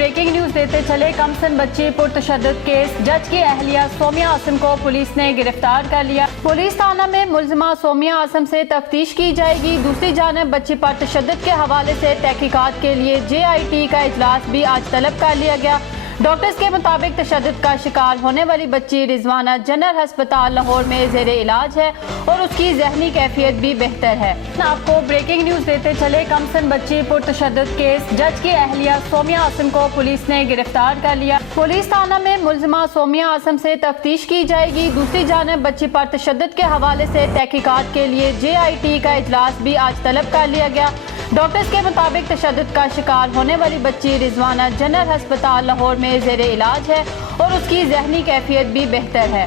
Breaking news देते चले। कमसन बच्ची पुरतशद्दुद केस, जज की अहलिया सोमिया आसिम को पुलिस ने गिरफ्तार कर लिया। पुलिस थाना में मुलजिमा सोमिया आसिम से तफ्तीश की जाएगी। दूसरी जानब बच्ची पर तशद्दुद के हवाले से तहकीकात के लिए JIT का इजलास भी आज तलब कर लिया गया। डॉक्टर्स के मुताबिक तशद्दुद का शिकार होने वाली बच्ची रिजवाना जनरल अस्पताल लाहौर में ज़ेरे इलाज है और उसकी जहनी कैफियत भी बेहतर है। आपको ब्रेकिंग न्यूज देते चले। कमसन बच्ची पुरतशद्दुद केस, जज की अहलिया सोमिया आसिम को पुलिस ने गिरफ्तार कर लिया। पुलिस थाना में मुलजिमा सोमिया आसिम से तफ्तीश की जाएगी। दूसरी जानब बच्ची पर तशद्दुद के हवाले से तहकीकात के लिए JIT का इजलास भी आज तलब कर लिया गया। डॉक्टर्स के मुताबिक तशद्दुद का शिकार होने वाली बच्ची रिजवाना जनरल अस्पताल लाहौर में ज़ेरे इलाज है और उसकी जहनी कैफियत भी बेहतर है।